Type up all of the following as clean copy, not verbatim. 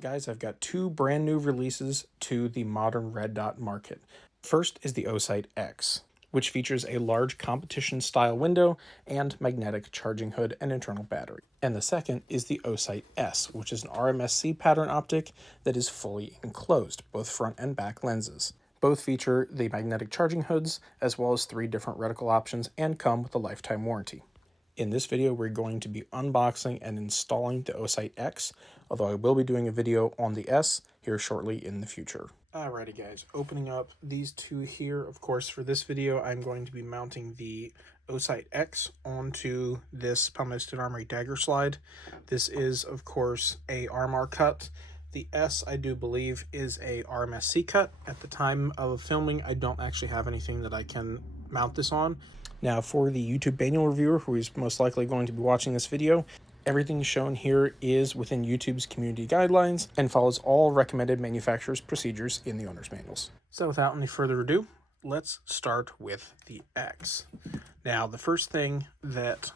Guys, I've got two brand new releases to the modern red dot market. First is the Osight X, which features a large competition style window and magnetic charging hood and internal battery. And the second is the Osight S, which is an RMSC pattern optic that is fully enclosed, both front and back lenses. Both feature the magnetic charging hoods, as well as 3 different reticle options, and come with a lifetime warranty. In this video, we're going to be unboxing and installing the Osight X, although I will be doing a video on the S here shortly in the future. Alrighty guys, opening up these two here. Of course, for this video, I'm going to be mounting the Osight X onto this Palmetto Armory dagger slide. This is, of course, a RMR cut. The S, I do believe, is a RMSC cut. At the time of filming, I don't actually have anything that I can mount this on. Now, for the YouTube manual reviewer, who is most likely going to be watching this video, everything shown here is within YouTube's community guidelines and follows all recommended manufacturer's procedures in the owner's manuals. So without any further ado, let's start with the X. Now, the first thing that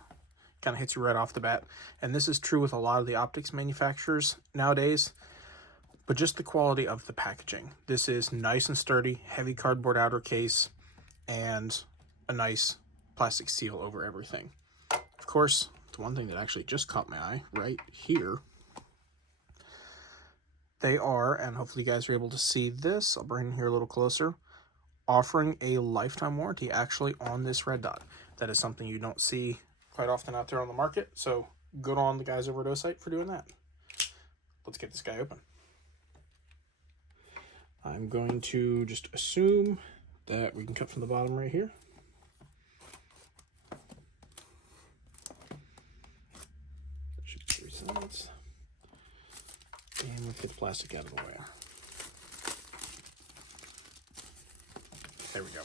kind of hits you right off the bat, and this is true with a lot of the optics manufacturers nowadays, but just the quality of the packaging. This is nice and sturdy, heavy cardboard outer case, and a nice plastic seal over everything. Of course, the one thing that actually just caught my eye right here, they are, and hopefully you guys are able to see this, I'll bring it here a little closer, offering a lifetime warranty actually on this red dot. That is something you don't see quite often out there on the market, so good on the guys over at Osight for doing that. Let's get this guy open. I'm going to just assume that we can cut from the bottom right here. Should be 3 sides. And let's get the plastic out of the way. There we go.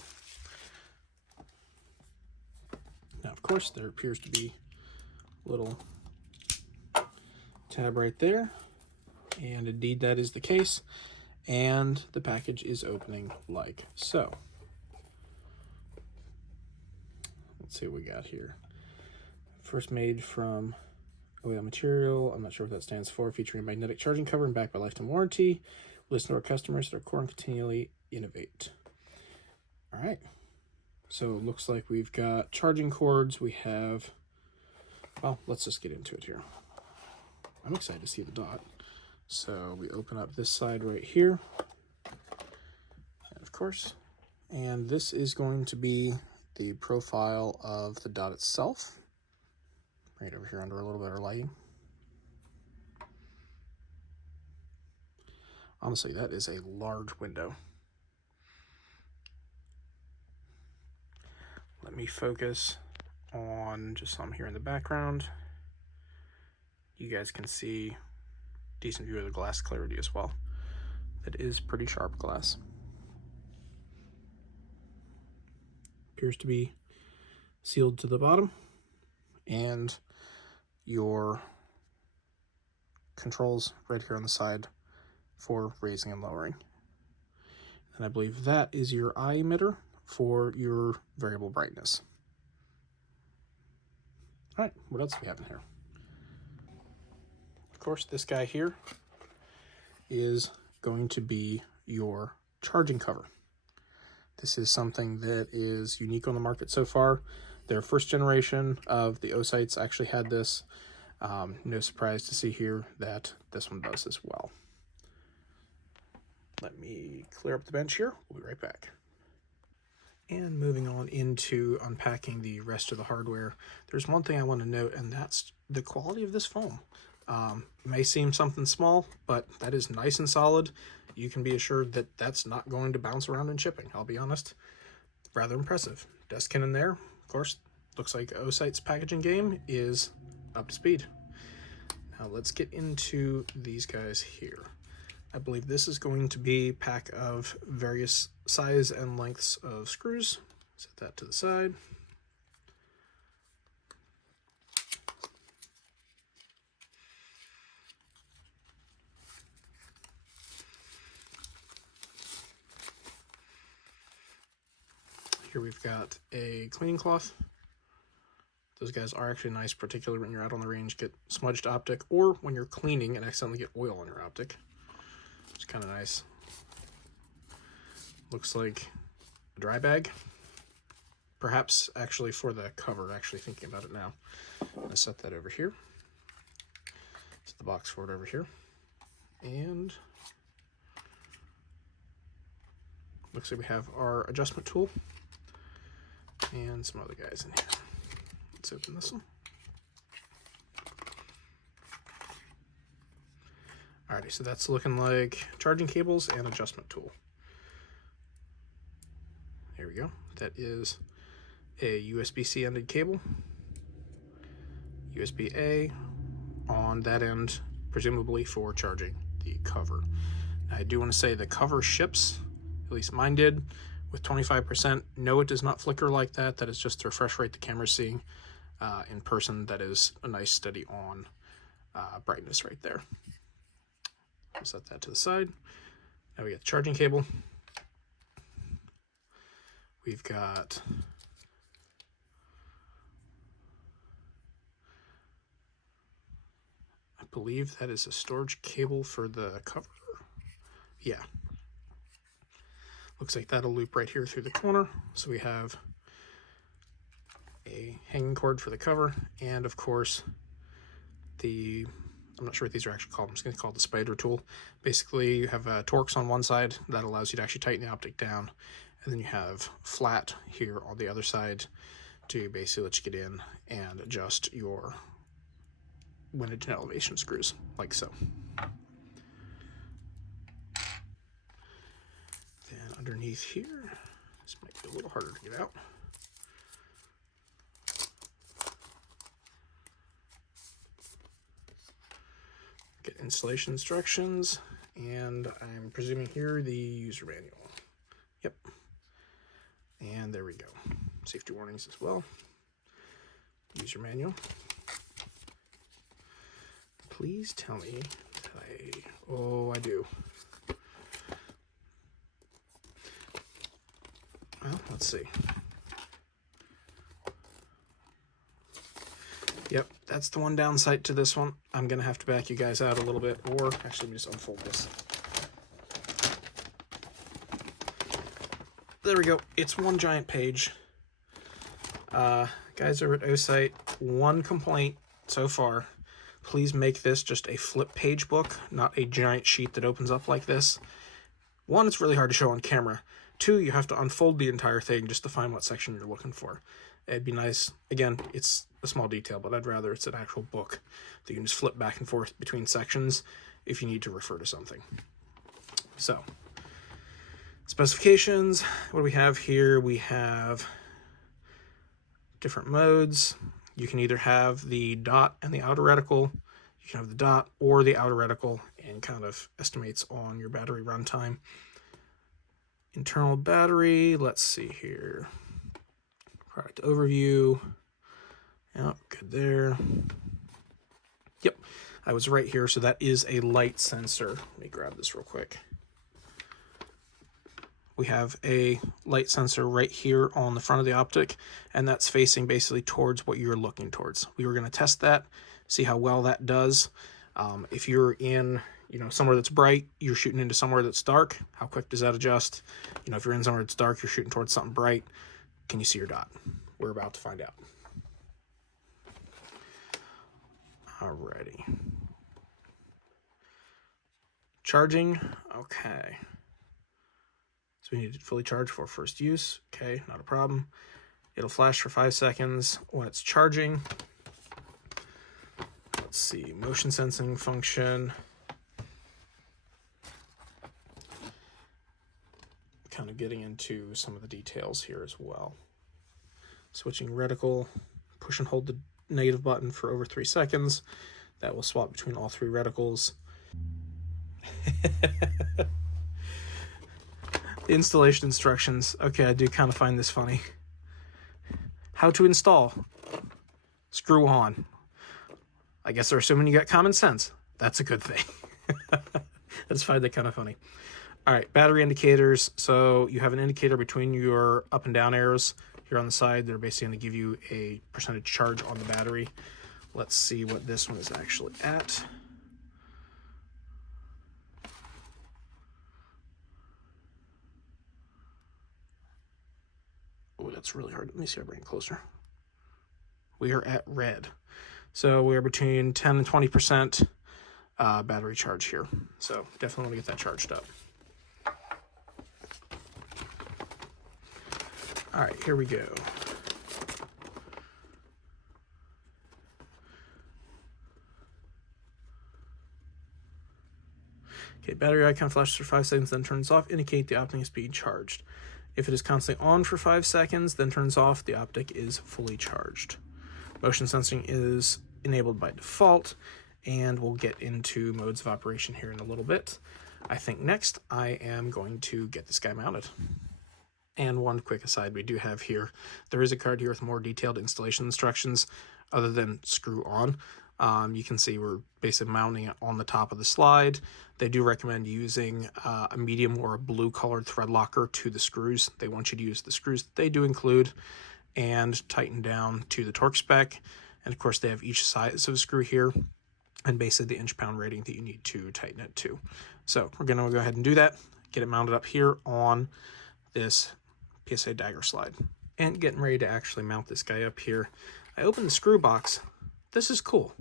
Now, of course, there appears to be a little tab right there. And indeed, that is the case. And the package is opening like so. Let's see what we got here. First made from OEM material. I'm not sure what that stands for. Featuring a magnetic charging cover and backed by lifetime warranty. Listen to our customers. Their core and continually innovate. All right. So it looks like we've got charging cords. We have, well, let's just get into it here. I'm excited to see the dot. So we open up this side right here, and of course, and this is going to be the profile of the dot itself, right over here under a little bit of lighting. Honestly, that is a large window. Let me focus on just some here in the background. You guys can see decent view of the glass clarity as well. That is pretty sharp glass. Appears to be sealed to the bottom, and your controls right here on the side for raising and lowering. And I believe that is your eye emitter for your variable brightness. All right, what else do we have in here? Of course, this guy here is going to be your charging cover. This is something that is unique on the market so far. Their first generation of the Osights actually had this. No surprise to see here that this one does as well. Let me clear up the bench here. We'll be right back. And moving on into unpacking the rest of the hardware, there's one thing I want to note, and that's the quality of this foam. May seem something small, but that is nice and solid. You can be assured that that's not going to bounce around in shipping. I'll be honest, rather impressive. Dustkin in there, of course, looks like Osight's packaging game is up to speed. Now let's get into these guys here. I believe this is going to be a pack of various size and lengths of screws. Set that to the side. Here we've got a cleaning cloth Those guys are actually nice, particularly when you're out on the range, get smudged optic, or when you're cleaning and accidentally get oil on your optic. It's kind of nice. Looks like a dry bag. Perhaps actually for the cover, actually thinking about it now. I'm gonna set that over here. Set the box for it over here. And looks like we have our adjustment tool and some other guys in here. Let's open this one. Alrighty, so that's looking like charging cables and adjustment tool. Here we go. That is a USB-C ended cable, USB-A on that end, presumably for charging the cover. Now, I do want to say the cover ships, at least mine did, with 25%. No, it does not flicker like that. That is just the refresh rate the camera's seeing. In person, that is a nice steady on brightness right there. I'll set that to the side. Now we got the charging cable. We've got I believe that is a storage cable for the cover. Yeah. Looks like that'll loop right here through the corner. So we have a hanging cord for the cover, and of course the, I'm not sure what these are actually called, I'm just going to call it the spider tool. Basically you have Torx on one side that allows you to actually tighten the optic down, and then you have flat here on the other side to basically let you get in and adjust your windage and elevation screws, like so. Then underneath here, this might be a little harder to get out. Get installation instructions, and I'm presuming here the user manual. Yep. And there we go. Safety warnings as well. User manual. Please tell me that oh, I do. Well, let's see. Yep, that's the one downside to this one. I'm going to have to back you guys out a little bit, or actually let me just unfold this. There we go. It's one giant page. Guys over at Osight, one complaint so far. Please make this just a flip page book, not a giant sheet that opens up like this. One, it's really hard to show on camera. Two, you have to unfold the entire thing just to find what section you're looking for. It'd be nice, again, it's a small detail, but I'd rather it's an actual book that you can just flip back and forth between sections if you need to refer to something. So, specifications, what do we have here? We have different modes. You can either have the dot and the outer reticle, you can have the dot or the outer reticle, and kind of estimates on your battery runtime. Internal battery, let's see here. Product overview. Yep, good there. Yep, I was right here, so that is a light sensor. Let me grab this real quick. We have a light sensor right here on the front of the optic, and that's facing basically towards what you're looking towards. We were going to test that, see how well that does. If you're in, somewhere that's bright, you're shooting into somewhere that's dark, how quick does that adjust? If you're in somewhere that's dark, you're shooting towards something bright, can you see your dot? We're about to find out. Alrighty. Charging, okay. So we need to fully charge for first use. Okay, not a problem. It'll flash for 5 seconds when it's charging. Let's see, motion sensing function. Kind of getting into some of the details here as well. Switching reticle, push and hold the negative button for over 3 seconds. That will swap between all 3 reticles. Installation instructions. Okay, I do kind of find this funny. How to install. Screw on. I guess they're assuming you got common sense. That's a good thing. I just find that kind of funny. All right, battery indicators. So you have an indicator between your up and down arrows. here on the side. They're basically going to give you a percentage charge on the battery. Let's see what this one is actually at. Oh, that's really hard. Let me see if I bring it closer. We are at red. So we are between 10 and 20% battery charge here. So definitely want to get that charged up. All right, here we go. Okay, battery icon flashes for 5 seconds, then turns off, indicate the optic is being charged. If it is constantly on for 5 seconds, then turns off, the optic is fully charged. Motion sensing is enabled by default, and we'll get into modes of operation here in a little bit. I think next I am going to get this guy mounted. And one quick aside we do have here, there is a card here with more detailed installation instructions other than screw on. You can see we're basically mounting it on the top of the slide. They do recommend using a medium or a blue colored thread locker to the screws. They want you to use the screws that they do include and tighten down to the torque spec. And of course they have each size of a screw here and basically the inch-pound rating that you need to tighten it to. So we're going to go ahead and do that, get it mounted up here on this PSA dagger slide. And getting ready to actually mount this guy up here, I opened the screw box. This is cool.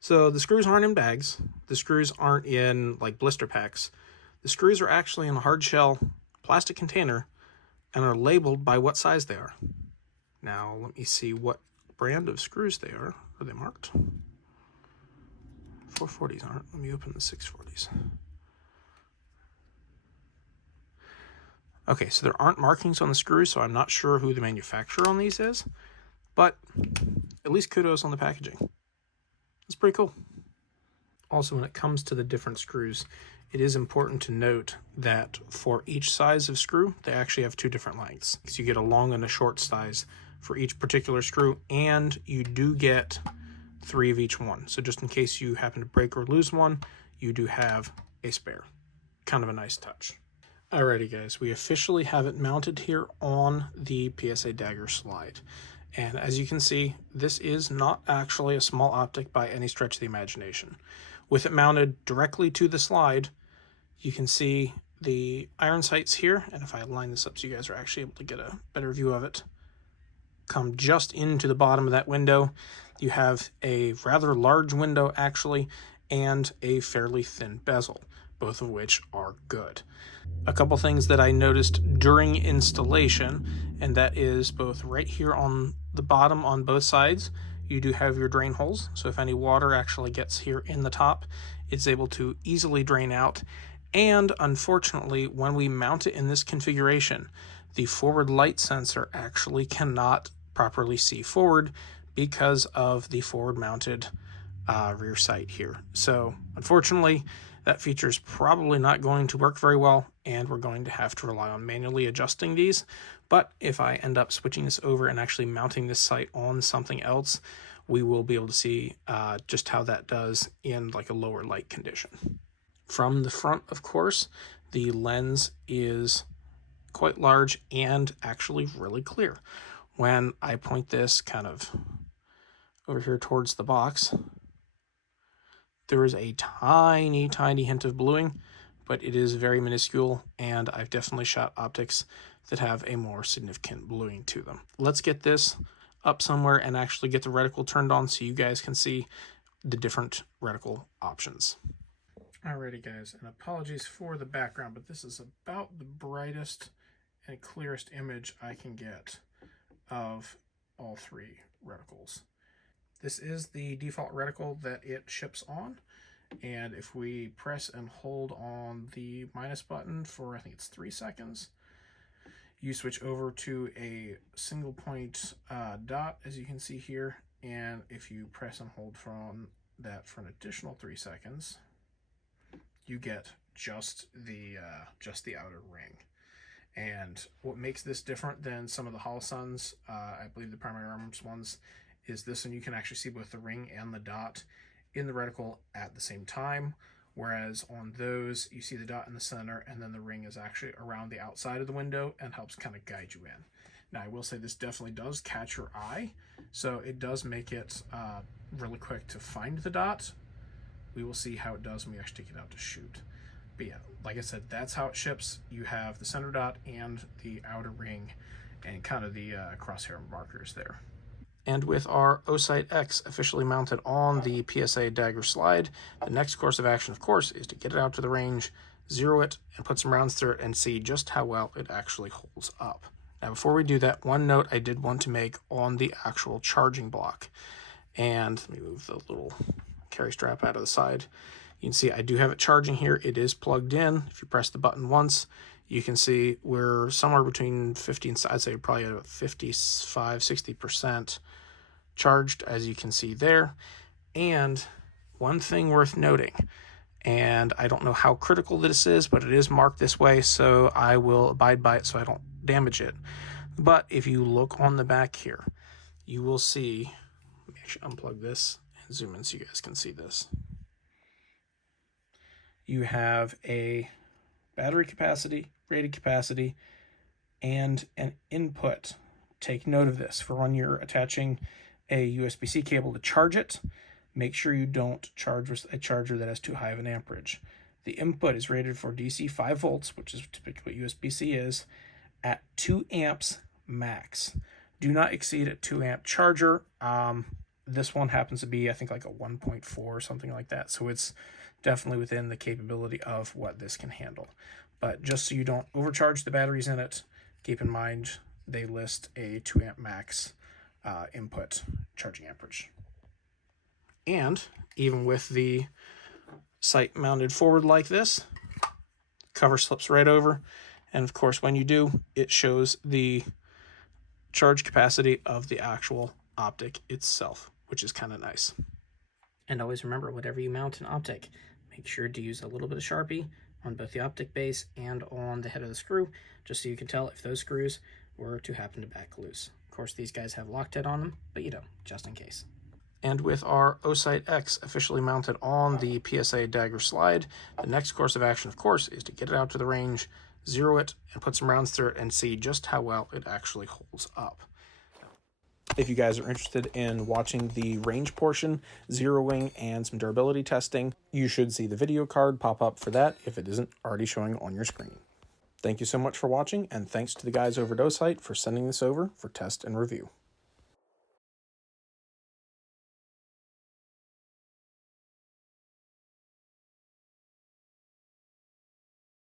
So the screws aren't in bags. The screws aren't in like blister packs. The screws are actually in a hard shell plastic container and are labeled by what size they are. Now let me see what brand of screws they are. Are they marked? 440s aren't. Let me open the 640s. Okay, so there aren't markings on the screws, so I'm not sure who the manufacturer on these is, but at least kudos on the packaging. It's pretty cool. Also, when it comes to the different screws, it is important to note that for each size of screw, they actually have 2 different lengths. So you get a long and a short size for each particular screw, and you do get 3 of each one. So just in case you happen to break or lose one, you do have a spare. Kind of a nice touch. Alrighty guys, we officially have it mounted here on the PSA dagger slide. And as you can see, this is not actually a small optic by any stretch of the imagination. With it mounted directly to the slide, you can see the iron sights here, and if I line this up so you guys are actually able to get a better view of it, come just into the bottom of that window. You have a rather large window actually, and a fairly thin bezel, both of which are good. A couple things that I noticed during installation, and that is both right here on the bottom on both sides, you do have your drain holes. So if any water actually gets here in the top, it's able to easily drain out. And unfortunately, when we mount it in this configuration, the forward light sensor actually cannot properly see forward because of the forward mounted rear sight here. So unfortunately, that feature is probably not going to work very well, and we're going to have to rely on manually adjusting these. But if I end up switching this over and actually mounting this sight on something else, we will be able to see just how that does in like a lower light condition. From the front, of course, the lens is quite large and actually really clear. When I point this kind of over here towards the box, there is a tiny, tiny hint of bluing, but it is very minuscule, and I've definitely shot optics that have a more significant bluing to them. Let's get this up somewhere and actually get the reticle turned on so you guys can see the different reticle options. Alrighty guys, and apologies for the background, but this is about the brightest and clearest image I can get of all 3 reticles. This is the default reticle that it ships on, and if we press and hold on the minus button for I think it's 3 seconds, you switch over to a single point dot, as you can see here, and if you press and hold from that for an additional 3 seconds, you get just the outer ring. And what makes this different than some of the Holosuns, I believe the primary arms ones, is this one you can actually see both the ring and the dot in the reticle at the same time, whereas on those you see the dot in the center and then the ring is actually around the outside of the window and helps kind of guide you in. Now, I will say this definitely does catch your eye, so it does make it really quick to find the dot. We will see how it does when we actually take it out to shoot. But yeah, like I said, that's how it ships. You have the center dot and the outer ring and kind of the crosshair markers there. And with our Osight X officially mounted on the PSA dagger slide, the next course of action, of course, is to get it out to the range, zero it, and put some rounds through it and see just how well it actually holds up. Now, before we do that, one note I did want to make on the actual charging block. And let me move the little carry strap out of the side. You can see I do have it charging here. It is plugged in. If you press the button once, you can see we're somewhere between 50 and I'd say probably at 55, 60% charged, as you can see there. And one thing worth noting, and I don't know how critical this is, but it is marked this way, so I will abide by it so I don't damage it. But if you look on the back here, you will see, let me actually unplug this and zoom in so you guys can see this. You have a battery capacity, rated capacity, and an input. Take note of this. For when you're attaching a USB-C cable to charge it, make sure you don't charge with a charger that has too high of an amperage. The input is rated for DC 5 volts, which is typically what USB-C is, at 2 amps max. Do not exceed a 2 amp charger. This one happens to be, I think, like a 1.4 or something like that. So it's definitely within the capability of what this can handle. But just so you don't overcharge the batteries in it, keep in mind they list a 2 amp max input charging amperage. And even with the sight mounted forward like this, cover slips right over. And of course, when you do, it shows the charge capacity of the actual optic itself, which is kind of nice. And always remember, whatever you mount an optic, make sure to use a little bit of Sharpie on both the optic base and on the head of the screw, just so you can tell if those screws were to happen to back loose. Of course, these guys have Loctite on them, but you know, just in case. And with our Osight X officially mounted on the PSA dagger slide, the next course of action, of course, is to get it out to the range, zero it, and put some rounds through it and see just how well it actually holds up. If you guys are interested in watching the range portion, zeroing, and some durability testing, you should see the video card pop up for that if it isn't already showing on your screen. Thank you so much for watching, and thanks to the guys over at Osight for sending this over for test and review.